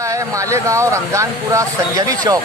का है मालेगांव रमजानपुरा संजरी चौक,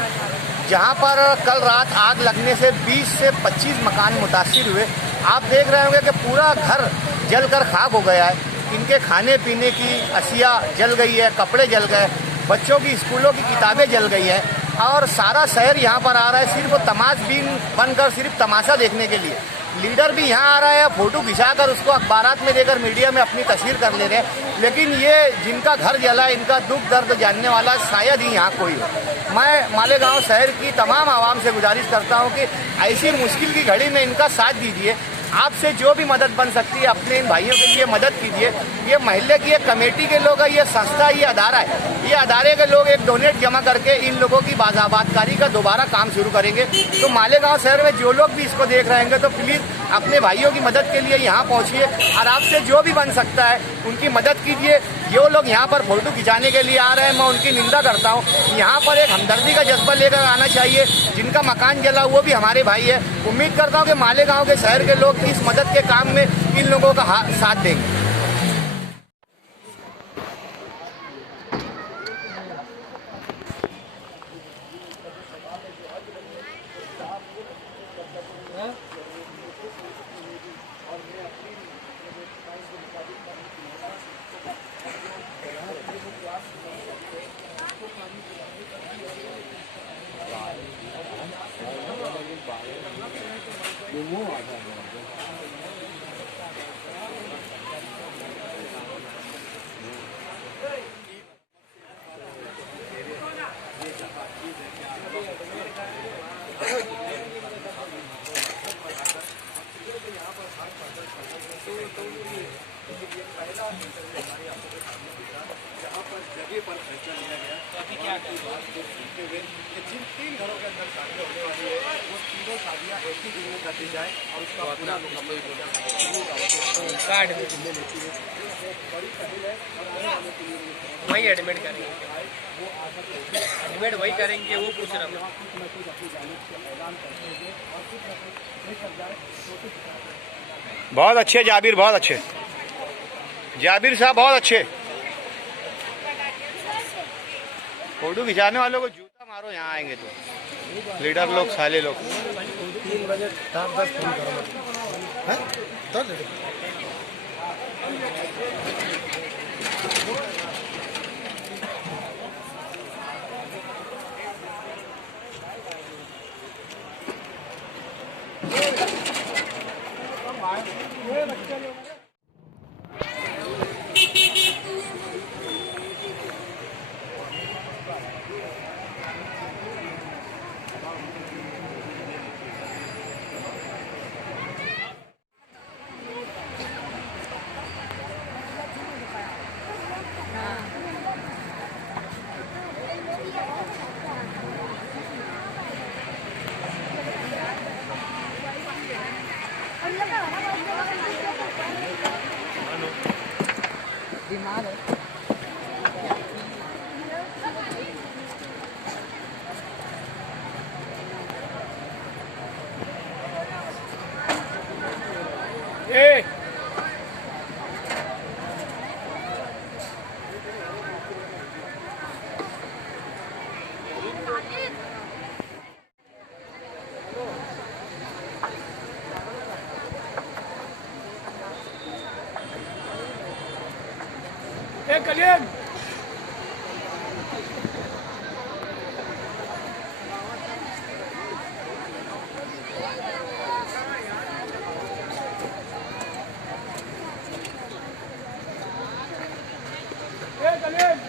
जहां पर कल रात आग लगने से 20 से 25 मकान मुतासिर हुए। आप देख रहे होंगे कि पूरा घर जलकर खाक हो गया है। इनके खाने पीने की अशिया जल गई है, कपड़े जल गए, बच्चों की स्कूलों की किताबें जल गई हैं और सारा शहर यहाँ पर आ रहा है सिर्फ तमाशबीन बनकर, सिर्फ तमाशा देखने के लिए। लीडर भी यहाँ आ रहा है, फोटो खिंचाकर उसको अखबारात में देकर मीडिया में अपनी तस्वीर कर ले रहे हैं, लेकिन ये जिनका घर जला, इनका दुख दर्द जानने वाला शायद ही यहाँ कोई हो। मैं मालेगांव शहर की तमाम आवाम से गुजारिश करता हूँ कि ऐसी मुश्किल की घड़ी में इनका साथ दीजिए। आपसे जो भी मदद बन सकती है अपने इन भाइयों के लिए मदद कीजिए। ये महल्ले की एक कमेटी के लोग हैं, ये संस्था, ये अदारा है, ये अदारे के लोग एक डोनेट जमा करके इन लोगों की बाज़ाबातकारी का दोबारा काम शुरू करेंगे। तो मालेगांव शहर में जो लोग भी इसको देख रहे हैं तो प्लीज़ अपने भाइयों की मदद के लिए यहाँ पहुँचिए और आपसे जो भी बन सकता है उनकी मदद कीजिए। जो लोग यहाँ पर फोटो खिंचाने के लिए आ रहे हैं मैं उनकी निंदा करता हूँ। यहाँ पर एक हमदर्दी का जज्बा लेकर आना चाहिए। जिनका मकान जला वो भी हमारे भाई है। उम्मीद करता हूँ कि मालेगांव के शहर के लोग इस मदद के काम में इन लोगों का साथ देंगे। पर फैसला लिया गया तो अभी क्या देखते हुए कि जिन 3 घरों के अंदर शादी होने वाली है वो तीनों शादियाँ एक ही दिन में कर दी जाए और उसका पूरा मुकम्मल हो जाए। कार्ड लेती है बड़ी पहल है और वही एडमिट करेंगे, वो एडमिट वही करेंगे, वो पूछ रहा हूँ बहुत अच्छे जाबिर, बहुत अच्छे जाबिर साहब, बहुत अच्छे। फोटो खिंचाने वालों को जूता मारो यहाँ आएंगे तो। लीडर लोग, साले लोग 3 बजे 10 फोन करो बीमार है। कलियन कलियन